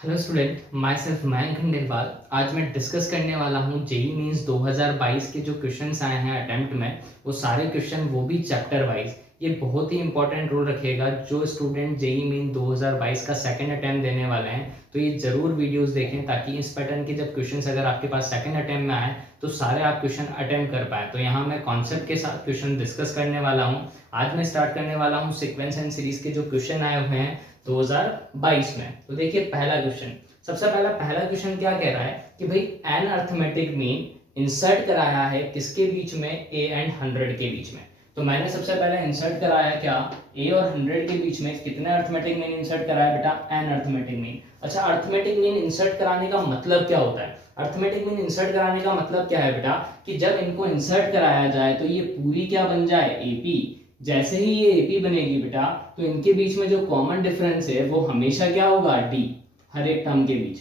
Hello student, my self Mayank Khandelwal. आज मैं discuss करने वाला हूँ जेई मीन्स 2022 के जो क्वेश्चंस आए हैं अटेम्प्ट में, वो सारे क्वेश्चन, वो भी चैप्टर वाइज। ये बहुत ही इंपॉर्टेंट रोल रखेगा। जो स्टूडेंट जेई मीन 2022 का सेकंड अटेम्प्ट देने वाले हैं तो ये जरूर वीडियोस देखें, ताकि इस पैटर्न के जब क्वेश्चंस अगर आपके पास सेकंड अटेम्प्ट में आए तो सारे आप क्वेश्चन अटेम्प्ट कर पाए। तो यहाँ मैं कॉन्सेप्ट के साथ क्वेश्चन डिस्कस करने वाला हूँ। आज मैं स्टार्ट करने वाला हूँ सीक्वेंस एंड सीरीज के जो क्वेश्चन आए हुए हैं 2022 में। तो देखिए पहला क्वेश्चन, सबसे पहला क्वेश्चन क्या कह रहा है कि भाई एन अर्थमेटिक मीन इंसर्ट कराया है किसके बीच में, ए एंड 100 के बीच में। तो मैंने सबसे पहले इंसर्ट कराया क्या, ए और 100 के बीच में कितने अर्थमेटिक मीन इंसर्ट कराया बेटा, एन अर्थमेटिक मीन। अच्छा, अर्थमेटिक मीन इंसर्ट कराने का मतलब क्या होता है? अर्थमेटिक मीन इंसर्ट कराने का मतलब क्या है बेटा, कि जब इनको इंसर्ट कराया जाए तो ये पूरी क्या बन जाए, एपी। जैसे ही ये एपी बनेगी बेटा, तो इनके बीच में जो कॉमन डिफरेंस है वो हमेशा क्या होगा, डी, हर एक टर्म के बीच।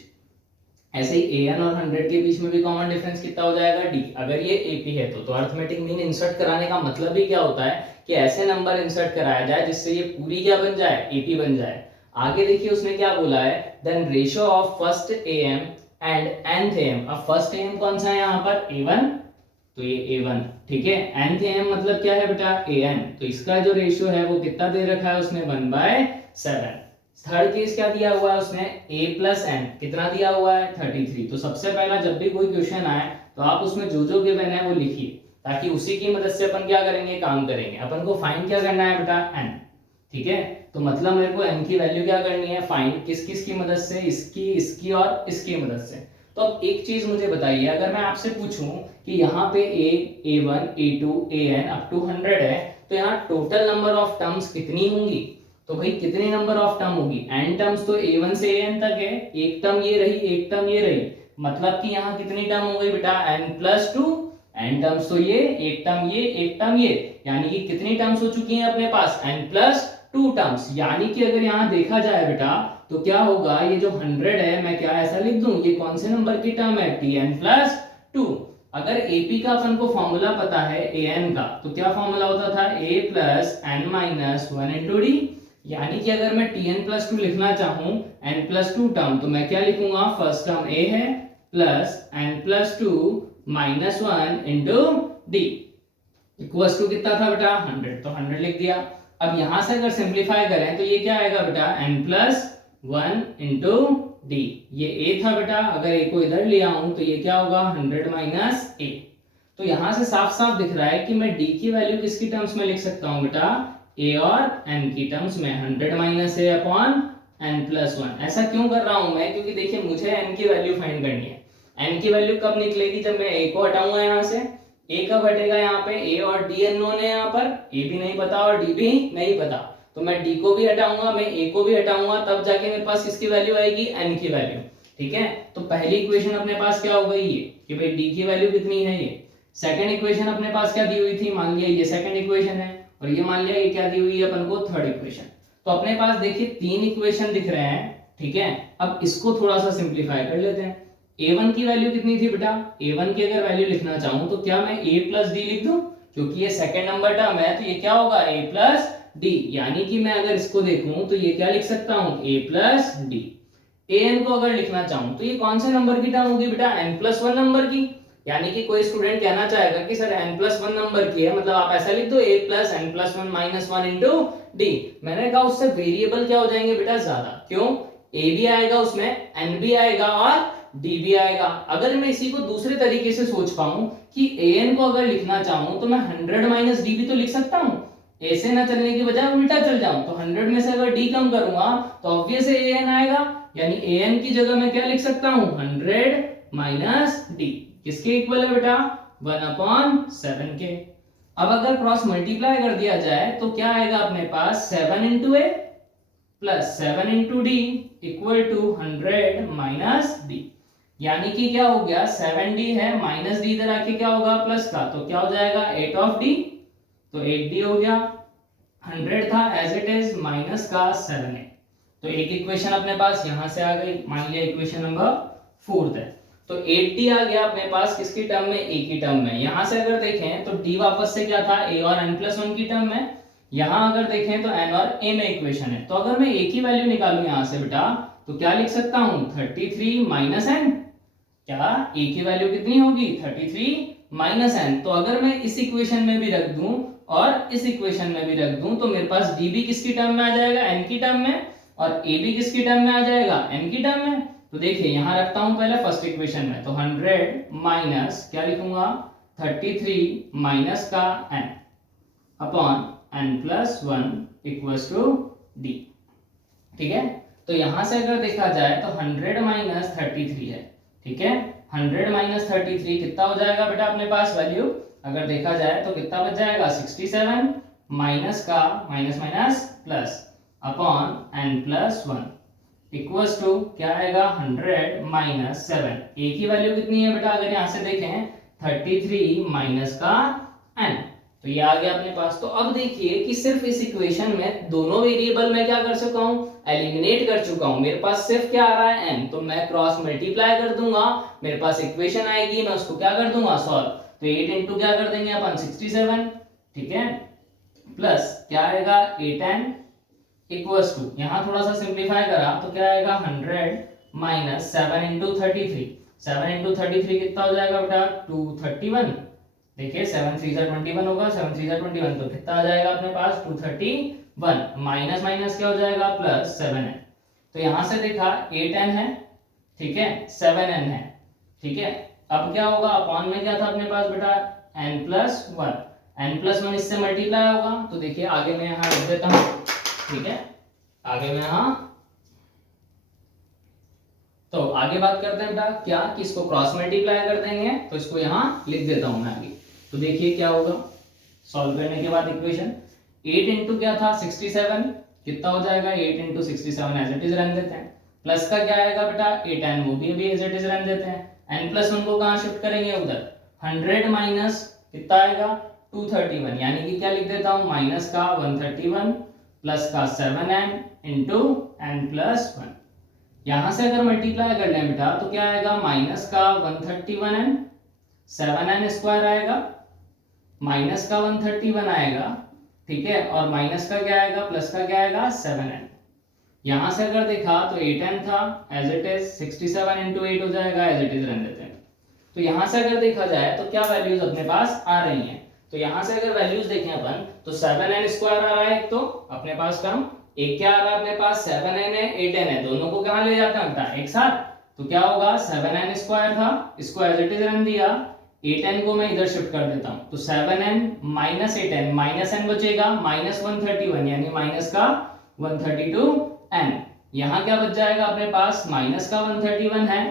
ऐसे ही an और 100 के बीच में भी कॉमन डिफरेंस कितना हो जाएगा, d, अगर ये ap है तो अर्थमेटिक मीन इंसर्ट कराने का मतलब ही क्या होता है कि ऐसे नंबर इंसर्ट कराया जाए जिससे ये पूरी क्या बन जाए, ap बन जाए। आगे देखिए उसने क्या बोला है, then ratio of first am and nth am। अब फर्स्ट am कौन सा है यहाँ पर, a1, तो ये a1, ठीक है। nth am मतलब क्या है बेटा, an, तो इसका जो रेशियो है वो कितना दे रखा है उसने, 1/7। थर्ड केस क्या दिया हुआ है उसने, a प्लस एन, कितना दिया हुआ है, 33। तो सबसे पहला जब भी कोई क्वेश्चन आए तो आप उसमें जो जो गिवन है वो लिखिए, ताकि उसी की मदद से अपन क्या करेंगे, काम करेंगे। अपन को फाइंड क्या करना है बेटा, n, ठीक है। तो मतलब मेरे को n की वैल्यू क्या करनी है, फाइंड, किस किस की मदद से, इसकी, इसकी और इसकी मदद से। तो अब एक चीज मुझे बताइए, अगर मैं आपसे पूछूं कि यहाँ पे a, a1, a2, an up to 100 है, तो यहाँ टोटल नंबर ऑफ टर्म्स कितनी होंगी? तो भाई कितनी नंबर ऑफ टर्म होगी, n टर्म्स तो a1 से an तक है, एक टर्म ये रही, एक टर्म ये रही, मतलब कि यहाँ कितनी टर्म हो गई बेटा, n+2। n टर्म्स तो ये, एक टर्म ये, एक टर्म ये, यानी कि कितनी टर्म्स हो चुकी हैं अपने पास, n+2 टर्म्स। यानी कि अगर यहाँ देखा जाए बेटा तो क्या होगा, ये जो 100 है मैं क्या ऐसा लिख दूं, ये कौन से नंबर की टर्म है, tn+2। अगर AP का अपन को फॉर्मूला पता है an का, तो क्या फॉर्मूला होता था, a plus n minus 1 into d. यानी कि अगर मैं tn+2 लिखना चाहूं n+2 टर्म, तो मैं क्या लिखूंगा, फर्स्ट टर्म a है plus n+2 minus 1 into d, equals to कितना था बेटा, 100, तो 100 लिख दिया। अब यहां से अगर सिंप्लीफाई करें तो ये क्या आएगा बेटा, n+1 इंटू डी, ये a था बेटा, अगर a को इधर ले आऊं तो ये क्या होगा, 100 माइनस a। तो यहां से साफ साफ दिख रहा है कि मैं d की वैल्यू किसकी टर्म्स में लिख सकता हूं बेटा, a और n की टर्म्स में, 100 माइनस a अपॉन n+1। ऐसा क्यों कर रहा हूं मैं, क्योंकि देखिए मुझे n की वैल्यू फाइंड करनी है। n की वैल्यू कब निकलेगी, जब मैं a को हटाऊंगा यहाँ से। a कब हटेगा यहाँ पे, a और d अननोन है, यहाँ पर a भी नहीं पता और d भी नहीं पता, तो मैं d को भी हटाऊंगा, मैं a को भी हटाऊंगा, तब जाके मेरे पास किसकी वैल्यू आएगी, n की वैल्यू, ठीक है। तो पहली इक्वेशन अपने पास क्या हो गई ये, कि भाई d की वैल्यू कितनी है ये। सेकंड इक्वेशन अपने पास क्या दी हुई थी, मान लिया ये सेकंड इक्वेशन है, और ये मान लिया ये क्या दी हुई है अपन को, थर्ड इक्वेशन। तो अपने पास देखिए तीन इक्वेशन दिख रहे हैं, ठीक है। अब इसको थोड़ा सा सिंप्लीफाई कर लेते हैं। a1 की वैल्यू कितनी थी बेटा, a1 की अगर वैल्यू लिखना चाहूं तो क्या मैं a प्लस डी लिख दूं, क्योंकि ये सेकंड नंबर टर्म है, तो ये क्या होगा, a प्लस डी। यानी कि मैं अगर इसको देखूं तो ये क्या लिख सकता हूं, a प्लस डी। an को अगर लिखना चाहूं तो ये कौन से नंबर की टर्म होगी बेटा, n+1 नंबर की। यानी कि कोई स्टूडेंट कहना चाहेगा कि सर n+1 नंबर की है, मतलब आप ऐसा लिख दो, a plus n+1 minus 1 into D. मैंने कहा उससे वेरिएबल क्या हो जाएंगे बेटा, ज्यादा। क्यों, a भी आएगा उसमें, n भी आएगा और d भी आएगा। अगर मैं इसी को दूसरे तरीके से सोच पाऊं कि an को अगर लिखना चाहूं तो मैं 100 माइनस डी भी तो लिख सकता हूं, a से ना चलने की बजाय उल्टा चल जाऊं, तो 100 में से अगर d कम करूंगा तो ऑब्वियस है an आएगा। यानी an की जगह मैं क्या लिख सकता हूं, 100 माइनस डी, किसके इक्वल है बेटा, 1/7 के। अब अगर क्रॉस मल्टीप्लाई कर दिया जाए तो क्या आएगा अपने पास, 7 into a plus 7 into d equal to 100 minus d. यानी कि क्या हो गया, 7d है माइनस डी, इधर आके क्या होगा, प्लस का, तो क्या हो जाएगा 8 ऑफ डी, तो 8d हो गया। 100 था एज इट इज, माइनस का 7 है, तो एक इक्वेशन अपने पास यहां से आ गई, मान लिया इक्वेशन नंबर 4 है। तो 8d आ गया अपने पास किसकी टर्म में, a की टर्म में। यहां से अगर देखें तो d वापस से क्या था, a और n+1 की टर्म में। यहां अगर देखें तो n और a में इक्वेशन है, तो अगर मैं a की वैल्यू निकालूं यहां से बेटा, तो क्या लिख सकता हूं 33 माइनस एन, क्या ए की वैल्यू कितनी होगी 33 माइनस एन। तो अगर मैं इस इक्वेशन में भी रख दूं और इस इक्वेशन में भी रख दूं तो मेरे पास डी भी किसकी टर्म में आ जाएगा एन की टर्म में, और ए भी किसकी टर्म में आ जाएगा एन की टर्म में। तो देखिए यहां रखता हूं पहले फर्स्ट इक्वेशन में, तो 100 माइनस क्या लिखूंगा 33 माइनस का n upon n plus 1 equals to d. ठीक है, तो यहां से अगर देखा जाए तो 100 माइनस 33 है, ठीक है, 100 माइनस 33 कितना हो जाएगा बेटा अपने पास वैल्यू, अगर देखा जाए तो कितना बच जाएगा 67 माइनस का minus minus plus upon n plus 1 equals to क्या आएगा 100 माइनस 7। ए की वैल्यू कितनी है बेटा, अगर यहां से देखें 33 माइनस का एन, तो ये आ गया अपने पास। तो अब देखिए कि सिर्फ इस इक्वेशन में दोनों वेरिएबल मैं क्या कर चुका हूं, एलिमिनेट कर चुका हूं। मेरे पास सिर्फ क्या आ रहा है n, तो मैं क्रॉस मल्टीप्लाई कर दूंगा, मेरे पास इक्वेशन आएगी, मैं उसको क्या कर दूंगा सॉल्व। तो 8 इंटू क्या कर देंगे अपन 67, ठीक है, प्लस क्या आएगा 8n इक्वल्स टू, यहां थोड़ा सा सिंप्लीफाई करा तो क्या आएगा 100 माइनस 7 इंटू 33, 7 इंटू 33 कितना हो जाएगा बेटा 231। देखिए 7 3 21 होगा, 7 3 21, तो कितना आ जाएगा अपने पास 231 माइनस माइनस क्या हो जाएगा प्लस 7n। तो यहां से देखा 8n है, ठीक है, 7n है, ठीक है, अब क्या होगा अपॉन में क्या था अपने पास बेटा n प्लस 1, n प्लस 1 इससे मल्टीप्लाई होगा। तो देखिए आगे मैं यहां लिख देता हूं, ठीक है, आगे मैं यहां, तो आगे बात करते हैं बेटा क्या कि इसको क्रॉस मल्टीप्लाई कर देंगे, तो इसको यहां लिख देता हूं मैं आगे। तो देखिए क्या होगा सॉल्व करने के बाद इक्वेशन 8 इंटू क्या था 67 कितना हो जाएगा 8 into 67 as it is run देते हैं, प्लस का क्या आएगा बेटा 8n वो भी अभी एज इट इज रन देते हैं, n प्लस 1 को कहां शिफ्ट करेंगे उधर, 100 माइनस कितना आएगा 231, यानी कि क्या लिख देता हूं माइनस का 131 प्लस का 7n इंटू n प्लस 1। यहां से अगर मल्टीप्लाई कर लें बेटा तो क्या आएगा माइनस का 131n 7n स्क्वायर आएगा, माइनस का 131 आएगा, ठीक है, और माइनस का क्या आएगा प्लस का क्या आएगा 7n। यहां से अगर देखा तो 8n था एज इट इज 67 इंटू 8 हो जाएगा, एज इट इज रहने देते हैं। तो यहां से अगर देखा जाए तो क्या वैल्यूज अपने पास आ रही हैं, तो यहां से अगर वैल्यूज देखें अपन तो 7n स्क्वायर आ रहा है, एक तो अपने पास टर्म, एक क्या आ रहा है अपने पास 7n है 8n है, दोनों को कहां ले जाता है एक साथ, तो क्या होगा 7n स्क्वायर था, इसको एज इट इज रन दिया, 8n को मैं इधर शिफ्ट कर देता हूं, तो 7n minus 8n minus n बचेगा माइनस 131, यानी माइनस का 132n। यहां क्या बच जाएगा अपने पास माइनस का 131 है,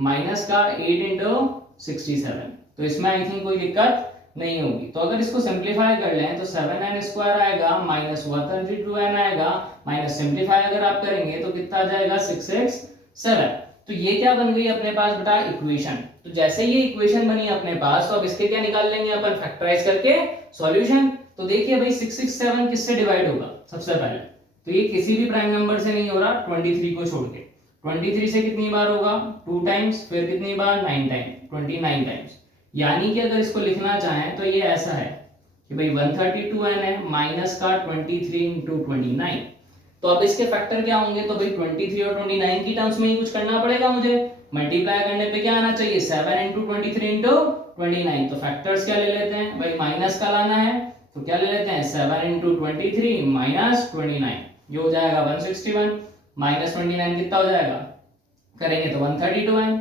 माइनस का 8 इंटू 67, तो इसमें आई थिंक कोई दिक्कत नहीं होगी। तो अगर इसको सिंप्लीफाई कर लें तो 7n स्क्वायर आएगा माइनस 132n आएगा, माइनस सिंप्लीफाई अगर आप करेंगे तो कितना आ जाएगा 667। तो ये क्या बन गई अपने पास बेटा इक्वेशन। तो जैसे ये इक्वेशन बनी अपने पास तो अब इसके क्या निकाल लेंगे अपन फैक्टराइज करके सॉल्यूशन। तो देखिए भाई 667 किससे डिवाइड होगा सबसे पहले, तो ये किसी भी प्राइम नंबर से नहीं हो रहा 23 को छोड़ के, 23 से कितनी बार होगा 2 टाइम्स, फिर कितनी बार 9 टाइम 29 टाइम्स, यानी कि अगर इसको लिखना चाहें तो ये ऐसा है कि भाई 132n है माइनस का 23 इंटू 29। तो अब इसके फैक्टर क्या होंगे, तो भाई 23 और 29 की टर्म्स में ही कुछ करना पड़ेगा मुझे, मल्टीप्लाई करने पे क्या आना चाहिए 7 इंटू 23 इंटू 29। तो फैक्टर्स क्या ले लेते हैं भाई, माइनस का लाना है तो क्या ले लेते हैं 7 इंटू 23 माइनस 29, ये हो जाएगा 161, माइनस 29 कितना हो जाएगा करेंगे तो 132n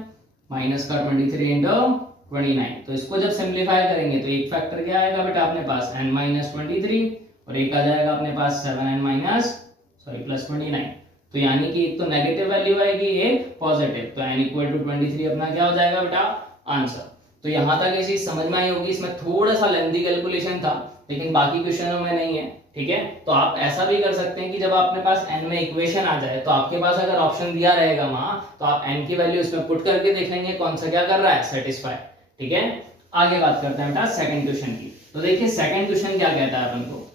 माइनस का 23 इंटू 29। तो इसको जब सिंप्लीफाई करेंगे तो एक फैक्टर क्या आएगा बेटा अपने पास n माइनस 23 और एक आ जाएगा अपने पास 7n माइनस प्लस 29। तो यानी कि एक तो नेगेटिव वैल्यू आएगी एक पॉजिटिव, तो n इक्वल टू 23 अपना क्या हो जाएगा बेटा आंसर। तो यहां तक ये चीज समझ में आई होगी, इसमें थोड़ा सा लेंथी कैलकुलेशन था लेकिन बाकी क्वेश्चनों में नहीं है, ठीक है। तो आप ऐसा भी कर सकते हैं कि जब आपके पास n में इक्वेशन आ जाए तो आपके पास अगर ऑप्शन दिया रहेगा वहां तो आप n की वैल्यू इसमें पुट करके देख लेंगे कौन सा क्या कर रहा है सेटिस्फाई, ठीक है। आगे बात करते हैं बेटा सेकंड क्वेश्चन की। तो देखिए सेकंड क्वेश्चन क्या कहता है अपन को,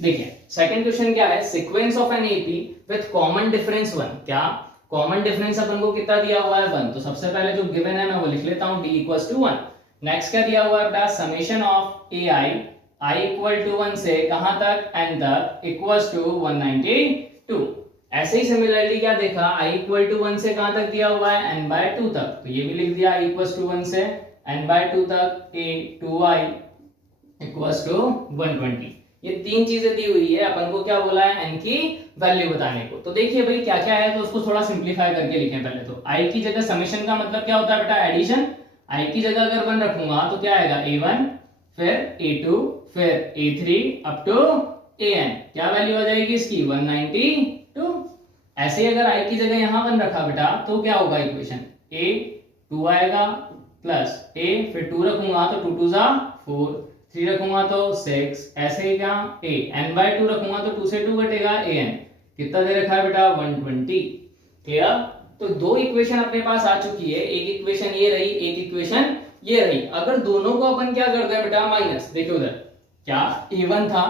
देखिए सेकंड क्वेश्चन क्या है, sequence of an AP with common difference 1। क्या कॉमन डिफरेंस अपन को कितना दिया हुआ है 1, तो सबसे पहले जो गिवन है मैं वो लिख लेता हूं d इक्वल्स टू 1। नेक्स्ट क्या दिया हुआ है बेटा summation of ai i equal to 1 से कहां तक, n तक, इक्वल्स टू 192। ऐसे ही सिमिलरली क्या देखा, i इक्वल टू 1 से कहां तक दिया हुआ है, n/2 तक, तो ये भी लिख दिया i इक्वल्स टू 1 से n/2 तक, a 2i इक्वल्स टू 120। ये तीन चीजें दी हुई है, अपन को क्या बोला है, n की वैल्यू बताने को। तो देखिए भाई क्या क्या है, तो उसको थोड़ा सिंपलीफाई करके लिखें पहले। तो i की जगह समेशन का मतलब क्या होता है बेटा, एडिशन। i की जगह अगर 1 रखूंगा तो क्या आएगा, a1 फिर a2 फिर a3 अप टू an। क्या वैल्यू आ जाएगी इसकी, 192। ऐसे ही अगर i की जगह यहाँ 1 रखा बेटा तो क्या होगा इक्वेशन, a 2 आएगा प्लस a फिर 2 रखूंगा तो 2 2 जा 4, 3 रखूंगा तो 6, ऐसे ही क्या a n/2 रखूंगा तो 2 से 2 घटेगा an, कितना दे रखा है बेटा 120। क्लियर। तो दो इक्वेशन अपने पास आ चुकी है, एक इक्वेशन ये रही, एक इक्वेशन ये रही। अगर दोनों को अपन क्या करते हैं बेटा, माइनस, देखिए उधर क्या a1 था,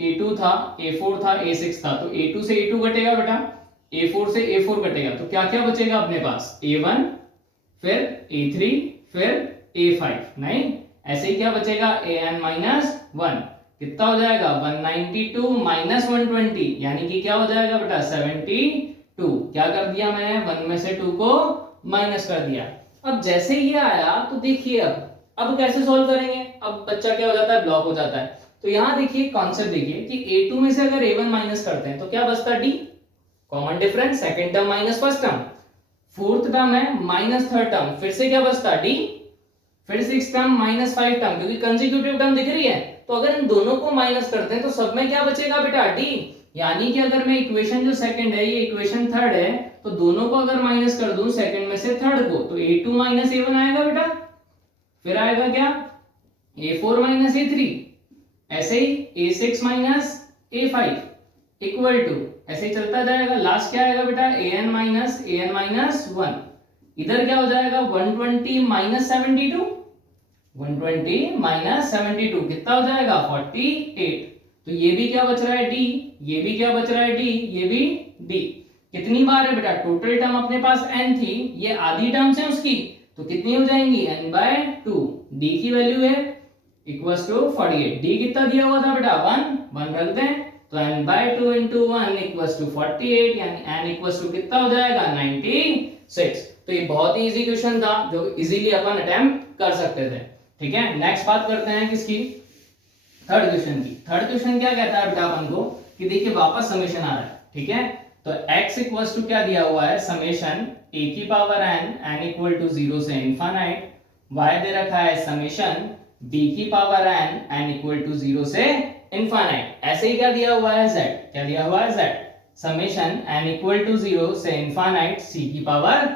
a2 था, a4 था, a6 था, तो a2 से a2 घटेगा बेटा, a4 से a4 घटेगा, तो क्या क्या बचेगा अपने पास, a1 फिर a3 फिर a5, नहीं ऐसे ही क्या बचेगा, an माइनस 1, कितना हो जाएगा 192 माइनस 120, यानी कि क्या हो जाएगा बेटा 72। क्या कर दिया मैंने, 1 में से 2 को माइनस कर दिया। अब जैसे ये आया तो देखिए अब कैसे सॉल्व करेंगे, अब बच्चा क्या हो जाता है, ब्लॉक हो जाता है। तो यहां देखिए कॉन्सेप्ट देखिए कि a2 में से अगर a1 माइनस करते हैं तो क्या बचता है, d common difference, second term minus first term, fourth term है माइनस थर्ड टर्म, फिर से क्या बचता है, d, फिर सिक्स टर्म माइनस 5 टर्म, क्योंकि कंसेक्यूटिव टर्म दिख रही है। तो अगर इन दोनों को माइनस करते हैं तो सब में क्या बचेगा बेटा, d। यानी कि अगर मैं इक्वेशन जो सेकंड है, ये इक्वेशन थर्ड है, तो दोनों को अगर माइनस कर दूं सेकंड में से थर्ड को, तो a2 माइनस a1 आएगा बेटा, फिर आएगा क्या a4 माइनस a3, ऐसे ही a6 minus a5 equal to, ऐसे ही चलता जाएगा। लास्ट क्या आएगा बेटा, an माइनस 1, इधर क्या हो जाएगा 120 माइनस 72, 120 माइनस 72 कितना हो जाएगा 48। तो ये भी क्या बच रहा है, d, ये भी क्या बच रहा है, d, ये भी d। कितनी बार है बेटा, टोटल टर्म अपने पास n थी, ये आधी टर्म्स है उसकी, तो कितनी हो जाएंगी n/2, d की वैल्यू है इक्वल्स टू 48, d कितना दिया हुआ था बेटा 1 रख दें, तो n/2 into 1 इक्वल्स टू 48, यानी n इक्वल्स टू कितना हो जाएगा 96। तो ये बहुत ही इजी क्वेश्चन था जो इजीली अपन अटेम्प्ट कर सकते थे। ठीक है, नेक्स्ट बात करते हैं किसकी, थर्ड क्वेश्चन की। थर्ड क्वेश्चन क्या कहता है बेटा अपन को कि देखिए वापस समेशन आ रहा है। ठीक है, तो x इक्वल्स टू क्या दिया हुआ है, समेशन a की पावर n इक्वल टू 0 से इनफाइनाइट, y दे रखा है समेशन b की पावर n इक्वल टू 0 से इनफाइनाइट, ऐसे ही क्या दिया हुआ है z, क्या दिया हुआ है z summation n equal to 0 से इनफाइनाइट c की पावर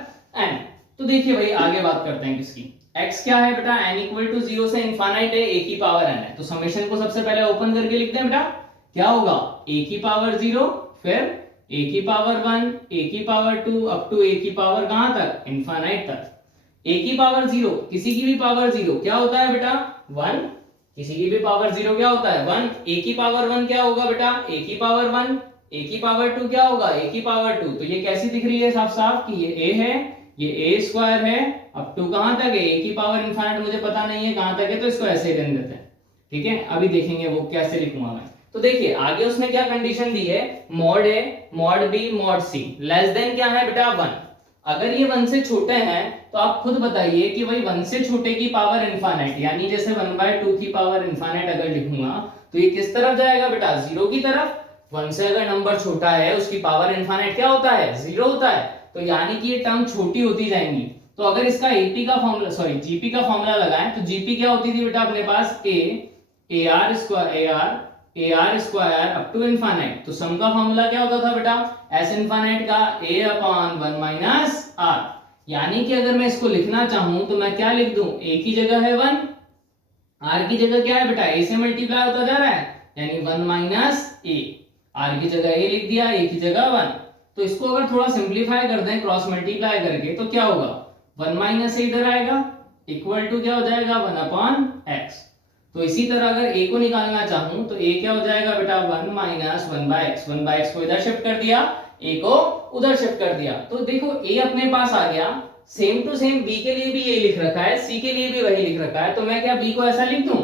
n। तो देखिए भाई आगे बात करते हैं किसकी, x क्या है बेटा, n इक्वल टू 0 से इनफाइनाइट है, a की पावर n है, तो समेशन को सबसे पहले ओपन करके लिखते हैं बेटा, क्या होगा a की पावर 0 फिर a की पावर 1 a की पावर 2 अप टू a की पावर कहां तक, इनफाइनाइट तक। a की पावर 0, किसी की भी पावर 0 क्या होता है बेटा 1, किसी की भी पावर 0 क्या होता है 1, a की पावर 1 क्या होगा बेटा a की पावर 1, a की पावर 2 क्या होगा a की पावर 2। तो ये कैसी दिख रही है साफ साफ कि ये a है, ये a स्क्वायर है, अप टू कहां तक है a की पावर इनफाइनाइट, मुझे पता नहीं है कहां तक है, तो इसको ऐसे ही रहने देते हैं। ठीक है, अभी देखेंगे वो कैसे लिखूंगा मैं। तो देखिए आगे उसने क्या कंडीशन दी है, mod a mod b mod c less than क्या है बेटा 1। अगर ये 1 से छोटे हैं तो आप खुद बताइए कि भाई 1 से छोटे की पावर इनफाइनाइट, यानी जैसे 1/2 की पावर इनफाइनाइट अगर लिखूंगा तो ये किस तरफ जाएगा बेटा 0 की तरफ। 1 से अगर नंबर छोटा है उसकी पावर इनफाइनाइट क्या होता है 0 होता है, तो यानी कि ये टर्म छोटी होती जाएंगी। तो अगर इसका एपी का फॉर्मूला सॉरी जीपी का फॉर्मूला लगाएं तो जीपी क्या होती थी बेटा अपने पास a ar square up to infinite. तो सम का फॉर्मूला क्या होता था बेटा s इनफाइनाइट का a अपॉन 1 माइनस r, यानी कि अगर मैं इसको लिखना चाहूं तो मैं क्या लिख दूं, a की जगह है 1, r की जगह क्या है बेटा a से मल्टीप्लाई होता जा रहा है, यानी 1 माइनस a, r की जगह a लिख दिया, a की जगह 1। तो इसको अगर थोड़ा सिंपलीफाई कर दें क्रॉस मल्टीप्लाई करके तो क्या होगा 1 माइनस a इधर आएगा इक्वल टू क्या हो जाएगा 1 अपॉन x। तो इसी तरह अगर a को निकालना चाहूं तो a क्या हो जाएगा बेटा 1 माइनस 1/x, 1/x को इधर शिफ्ट कर दिया, a को उधर शिफ्ट कर दिया। तो देखो a अपने पास आ गया, सेम टू सेम b के लिए भी ये लिख रखा है, c के लिए भी वही लिख रखा है, तो मैं क्या b को ऐसा लिख दूं,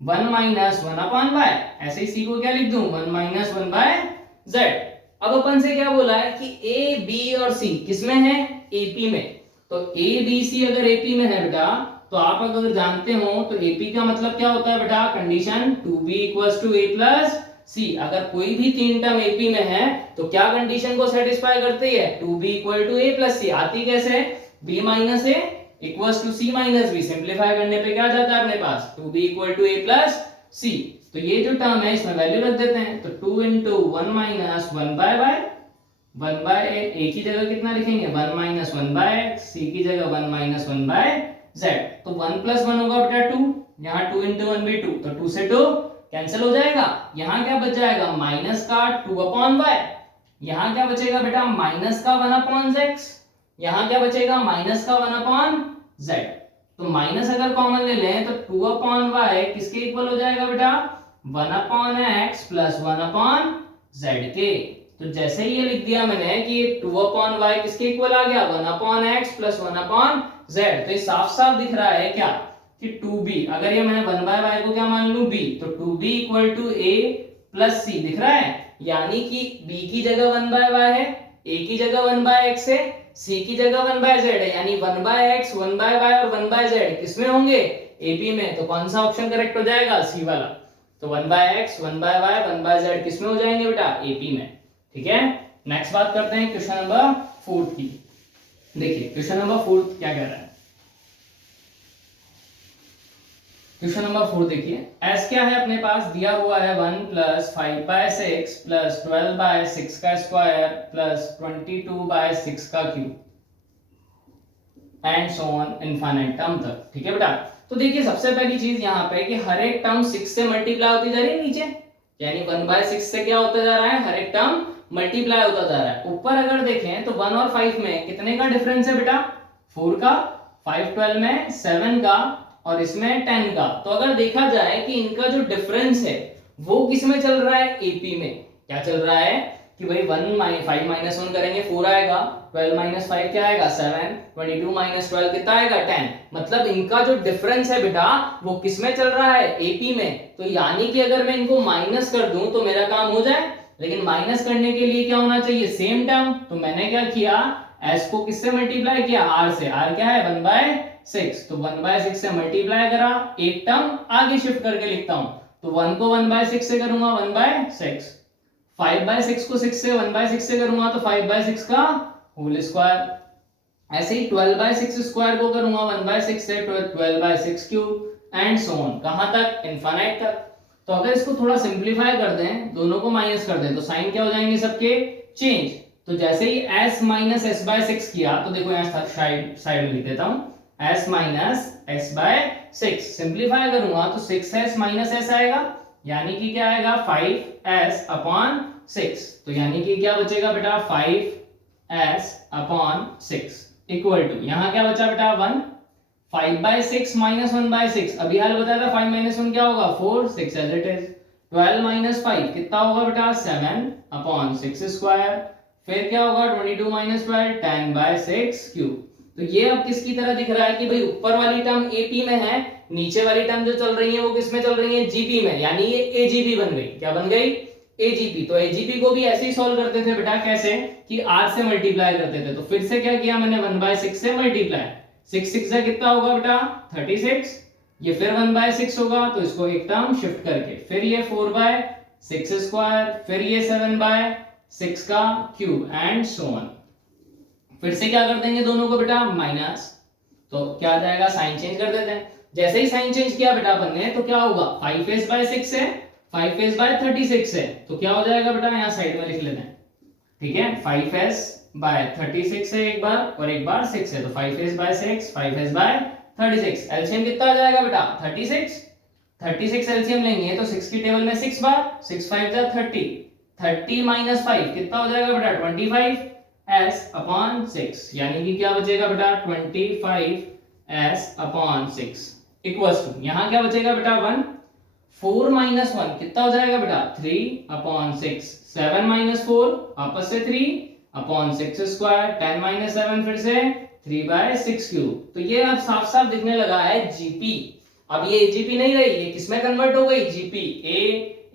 1 माइनस 1 अपॉन वाई, ऐसे ही सी को क्या लिख दूं 1 माइनस 1 बाय जेड। अब अपन से क्या बोला है कि ए बी और सी किसमें है, एपी में। तो ए बी सी अगर एपी में है बेटा, तो आप अगर जानते हो तो एपी का मतलब क्या होता है बेटा, condition 2b equals to a plus c. अगर कोई भी तीन टर्म एपी में है तो क्या कंडीशन को सेटिस्फाई करती है, 2b equal to a plus c. आती कैसे, b minus a equals to c minus b, simplify करने पे क्या आ जाता है अपने पास 2b equal to a plus c. तो ये जो टर्म है इसमें वैल्यू रख देते हैं, तो 2 into 1 minus 1 by y, 1 by a की जगह कितना लिखेंगे 1 माइनस 1 बाय एक्स, सी की जगह 1 माइनस 1 बाय जेड। तो 1 प्लस 1 होगा बेटा 2, यहाँ 2 इंटू 1 भी 2, तो 2 से 2 कैंसिल हो जाएगा। यहाँ क्या बच जाएगा माइनस का 2 अपॉन वाई, यहाँ क्या बचेगा बेटा माइनस का 1 अपॉन एक्स, यहाँ क्या बचेगा माइनस का 1 अपॉन जेड। तो माइनस अगर कॉमन ले लें तो 2 अपॉन वाई किसके इक्वल हो जाएगा बेटा 1 upon x plus 1 upon Z के। तो जैसे ही ये लिख दिया मैंने कि ये 2 अपॉन वाई किसके इक्वल आ गया 1 upon x plus 1 upon Z. तो ये साफ साफ दिख रहा है क्या कि 2b, अगर ये मैंने 1 बाय वाई को क्या मान लूं b, तो 2b equal to a plus c दिख रहा है। यानी कि b की जगह 1 बाय वाई है, a की जगह 1 बाय एक्स है, c की जगह 1 बाय जेड है। यानी 1 बाय एक्स 1 बाय वाई और 1 बाय जेड किसमें होंगे एपी में। तो कौन सा ऑप्शन करेक्ट हो जाएगा सी वाला। तो 1 by x 1 by y 1 by z किसमें हो जाएंगे बेटा एपी में। ठीक है, नेक्स्ट बात करते हैं क्वेश्चन नंबर 4 की। देखिए क्वेश्चन नंबर 4 क्या कह रहा है। क्वेश्चन नंबर 4 देखिए, एस क्या है अपने पास दिया हुआ है 1 प्लस 5 बाय 6 प्लस 12 बाय 6 का स्क्वायर प्लस 22 बाय 6 का cube and so on infinite term तक। ठीक है बेटा, तो देखिए सबसे पहली चीज यहाँ पे कि हर एक टर्म 6 से मल्टीप्लाई होती जा रही है नीचे, यानी 1 बाय 6 से क्या होता जा रहा है हर एक टर्म मल्टीप्लाई होता जा रहा है। ऊपर अगर देखें तो 1 और 5 में कितने का डिफरेंस है बेटा 4 का, 5 12 में 7 का और इसमें 10 का। तो अगर देखा जाए कि इनका जो डिफरेंस है वो किसमें चल रहा है एपी में। क्या चल रहा है कि भाई 1 5 माइनस 1 करेंगे 4 आएगा, 12 माइनस 5 क्या आएगा 7, 22 माइनस 12 कितना आएगा 10। मतलब इनका जो डिफरेंस है बेटा वो किसमें चल रहा है एपी में। तो यानी कि अगर मैं इनको माइनस कर दूं तो मेरा काम हो जाए, लेकिन माइनस करने के लिए क्या होना चाहिए सेम टर्म। तो मैंने क्या किया s को किससे मल्टीप्लाई किया r से, r क्या है 1 बाय 6, तो 1 बाय 6 से मल्टीप्लाई करा, एक टर्म आगे शिफ्ट करके लिखता हूं। तो 1 को 1 बाय 6 से करूंगा 1 बाय 6, 5 बाय 6 को 6 से 1 बाय 6 से करूंगा तो 5 बाय 6 का होल स्क्वायर। ऐसे ही 12 बाय 6 स्क्वायर को करूंगा 1 बाय 6 से 12 by 6 cube and so on, कहां तक इनफाइनाइट तक। तो अगर इसको थोड़ा सिंपलीफाई कर दें, दोनों को माइनस कर दें, तो साइन क्या हो जाएंगे सबके चेंज। तो जैसे ही s माइनस एस बाय 6 किया तो देखो यहाँ साइड में लिख देता हूं s minus s by 6, simplify करूंगा तो 6s माइनस s आएगा, यानी कि क्या आएगा 5s अपॉन 6। तो यानी कि क्या बचेगा बेटा 5s अपॉन 6 इक्वल टू, यहाँ क्या बचा बेटा 1, 5 बाय 6 माइनस 1 बाय 6, अभी हाल बताया था 5 माइनस 1 क्या होगा 4, 6 एज इट इज। 12 माइनस 5 कितना होगा बेटा 7 अपॉन 6 स्क्वायर, फिर क्या होगा 22 माइनस 12 10 बाय 6 क्यूब। तो ये अब किसकी तरह दिख रहा है कि भाई ऊपर वाली टर्म एपी में है, नीचे वाली टर्म जो चल रही है वो किस में चल रही है जीपी में, यानी ये एजीपी बन गई। क्या बन गई एजीपी। तो एजीपी को भी ऐसे ही सॉल्व करते थे बेटा, कैसे कि r से मल्टीप्लाई करते थे। तो फिर से क्या किया मैंने 1 बाय 6 से मल्टीप्लाई, 6 6 से कितना होगा बेटा 36, ये फिर 1 बाय 6 होगा तो इसको एक टर्म शिफ्ट करके, फिर ये 4 बाय 6 स्क्वायर, फिर ये 7 बाय 6 का क्यूब एंड सो ऑन। फिर से क्या कर देंगे दोनों को बेटा माइनस, तो क्या आ जाएगा साइन चेंज कर देते हैं। जैसे ही साइन चेंज किया बेटा अपन ने तो क्या होगा 5s बाय 6 है, 5s बाय 36 है, तो क्या हो जाएगा बेटा यहाँ साइड में लिख लेते हैं। ठीक है 5s बाय 36 है एक बार और एक बार 6 है, तो 5s bye 6 5s bye 36, LCM कितना आ जाएगा बेटा 36, 36 एलसीएम लेंगे तो 6 की टेबल में 6 बार, 6 5 जा 30, 30 माइनस 5 कितना हो जाएगा बेटा 25 s अपॉन 6, यानी कि क्या बचेगा बेटा 25 s अपॉन 6 इक्वल्स टू, यहाँ क्या बचेगा बेटा 1, 4 माइनस 1 कितना हो जाएगा बेटा 3 अपॉन 6, 7 माइनस 4 आपस से 3 अपॉन 6 स्क्वायर, 10 माइनस 7 फिर से 3 बाय 6 क्यूब। तो ये अब साफ साफ दिखने लगा है जीपी। अब ये AGP नहीं रही, ये किसमें कन्वर्ट हो गई, GP,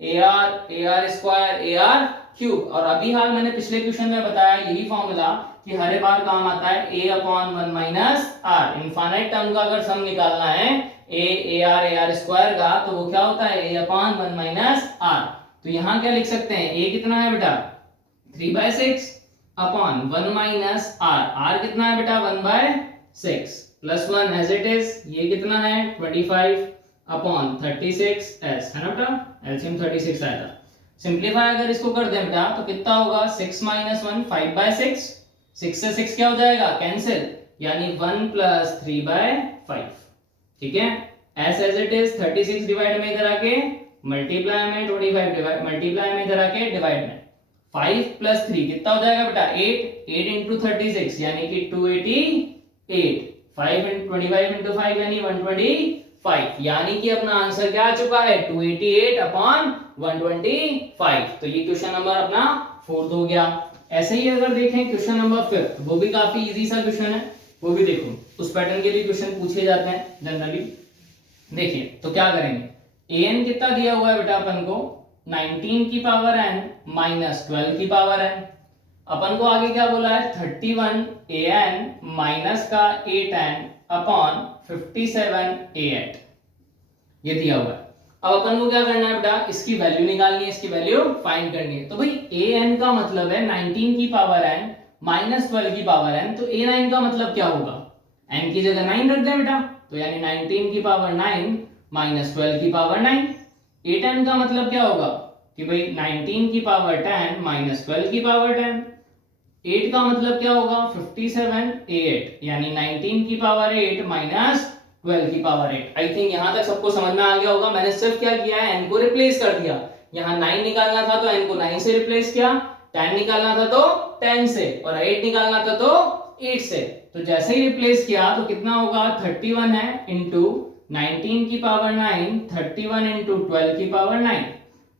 AR square AR cube. और अभी हाल मैंने पिछले क्वेश्चन में बताया यही फॉर्मूला कि हर बार काम आता है A upon 1 minus R। Infinite term का अगर सम निकालना है AR स्क्वायर का, तो वो क्या होता है A अपॉन 1 माइनस R। तो यहाँ क्या लिख सकते हैं, A कितना है बेटा 3/6 अपॉन 1 माइनस R कितना है बेटा 1/6 प्लस 1 एज इट इज, ये कितना है 25 अपॉन 36 एस, है ना बेटा, एलसीएम 36 आया था। सिंपलीफाई अगर इसको कर दें बेटा तो कितना होगा 6 माइनस 1 5/6, 6 से 6 क्या हो जाएगा कैंसिल, यानी 1 प्लस 3/5। ठीक है, s as it is 36 divide में इधर आके मल्टीप्लाई में 25 डिवाइड, मल्टीप्लाई में इधर आके डिवाइड में 5 प्लस 3 कितना हो जाएगा बेटा 8 इंटू 36 यानी कि 288, 5 इंटू 25 इंटू 5 यानी 125, यानी कि अपना आंसर क्या आ चुका है 288 अपॉन 125। तो ये क्वेश्चन नंबर अपना 4 हो गया। ऐसे ही अगर देखें क्वेश्चन नंबर 5, वो भी काफी इजी सा क्वेश्चन है, वो भी देखो, उस पैटर्न के लिए क्वेश्चन पूछे जाते हैं जनरली। देखिए तो क्या करेंगे, an कितना दिया हुआ है बेटा अपन को 19 की पावर n माइनस 12 की पावर n। अपन को आगे क्या बोला है 31 an माइनस का 8n अपॉन 57 a8, ये दिया हुआ है। अब अपन को क्या करना है बेटा, इसकी वैल्यू निकालनी है, इसकी वैल्यू फाइंड करनी है। तो भाई an का मतलब है 19 की पावर n माइनस 12 की पावर n, तो a9 का मतलब क्या होगा, n की जगह 9 रख दें बेटा, तो यानी 19 की पावर 9 माइनस 12 की पावर 9। 8n का मतलब क्या होगा कि भाई 19 की पावर 10 माइनस 12 की पावर 10। 8 का मतलब क्या होगा 57 a8 यानी 19 की पावर 8 माइनस 12 की पावर 8। आई थिंक यहां तक सबको समझ में आ गया होगा। मैंने सिर्फ क्या किया है, n को रिप्लेस कर दिया। यहाँ 9 निकालना था तो n को 9 से रिप्लेस किया, 10 निकालना था तो 10 से, और 8 निकालना था तो 8 से। तो जैसे ही रिप्लेस किया तो कितना होगा 31 है इंटू 19 की पावर 9, 31 इंटू 12 की पावर 9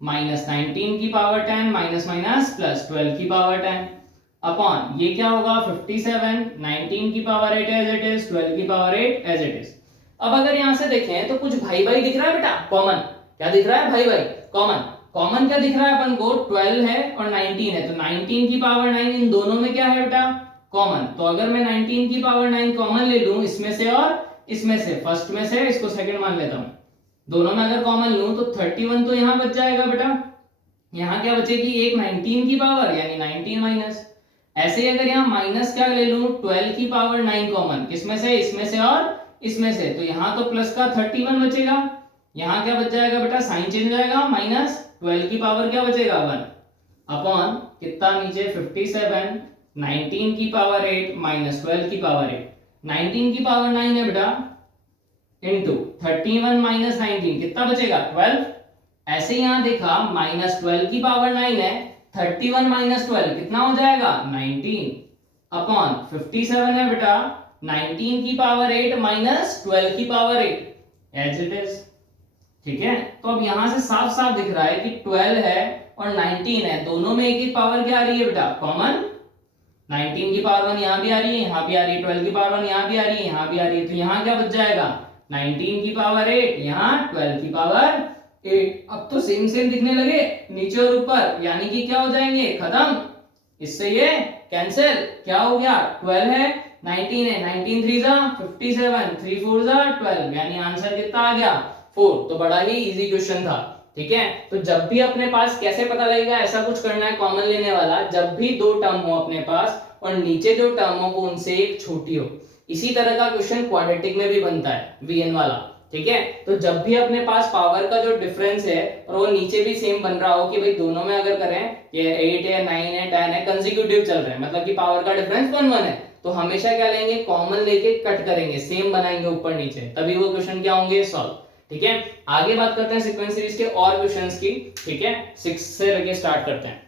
माइनस 19 की पावर 10 माइनस माइनस प्लस 12 की पावर 10 अपॉन ये क्या होगा 57, 19 की पावर 8 एज इट इज, 12 की पावर 8 एज इट इज। अब अगर यहां से देखें तो कुछ भाई भाई दिख रहा है बेटा, कॉमन क्या दिख रहा है, भाई भाई कॉमन। कॉमन क्या दिख रहा है अपन को 12 है और 19 है, तो 19 की पावर 9 इन दोनों में क्या है बेटा कॉमन। तो अगर मैं 19 की पावर 9 कॉमन ले लूं इसमें से और इसमें से, फर्स्ट में से इसको सेकंड मान लेता हूं, दोनों में अगर कॉमन लूं तो 31 तो यहां बच जाएगा बेटा, यहां क्या बचेगी एक 19 की पावर यानी 19 माइनस। ऐसे ही अगर यहां माइनस क्या ले लूं 12 की पावर 9 कॉमन, किसमें से, इसमें से और इसमें से, तो यहां तो प्लस का 31 बचेगा, यहां क्या बच जाएगा बेटा साइन चेंज हो जाएगा, माइनस 12 की पावर क्या बचेगा 1 अपॉन कितना नीचे 57, 19 की पावर 8 माइनस 12 की पावर 8, 19 की पावर 9 है बेटा इंटू 31 माइनस 19 कितना बचेगा 12। ऐसे यहां देखा माइनस 12 की पावर 9 है, 31 माइनस 12 कितना हो जाएगा 19 अपॉन 57 है बेटा 19 की पावर 8 माइनस 12 की पावर 8 एज इट इज। ठीक है, तो अब यहां से साफ साफ दिख रहा है कि 12 है और 19 है, दोनों में एक ही पावर क्या आ रही है बेटा कॉमन। 19 की पावर 1 यहां भी आ रही है, यहां भी आ रही है, 12 की पावर 1 यहां भी आ रही है, यहां भी आ रही है, तो यहां क्या बच जाएगा 19 की पावर 8, यहां 12 की पावर 8। अब तो सेम सेम दिखने लगे नीचे और ऊपर, यानी कि क्या हो जाएंगे खत्म, इससे ये कैंसिल, क्या हो गया 12 है 19 है, 19 3 जा 57, 3 4 जा 12, यानी आंसर कितना आ गया 4। तो बड़ा ही इजी क्वेश्चन था। ठीक है, तो जब भी अपने पास कैसे पता लगेगा, ऐसा कुछ करना है कॉमन लेने वाला, जब भी दो टर्म हो अपने पास और नीचे जो टर्म हो वो उनसे एक छोटी हो। इसी तरह का क्वेश्चन क्वाड्रेटिक में भी बनता है वीएन वाला। ठीक है, तो जब भी अपने पास पावर का जो डिफरेंस है और वो नीचे भी सेम बन रहा हो कि भाई दोनों में अगर करें ये 8 है 9 है 10 है कंसेक्यूटिव चल रहे हैं, मतलब कि पावर का डिफरेंस 1 1 है, तो हमेशा क्या लेंगे कॉमन लेके कट करेंगे, सेम बनाएंगे ऊपर नीचे, तभी वो क्वेश्चन क्या होंगे सॉल्व। ठीक है, आगे बात करते हैं सीक्वेंस सीरीज के और क्वेश्चंस की। ठीक है, 6 से लेके स्टार्ट करते हैं।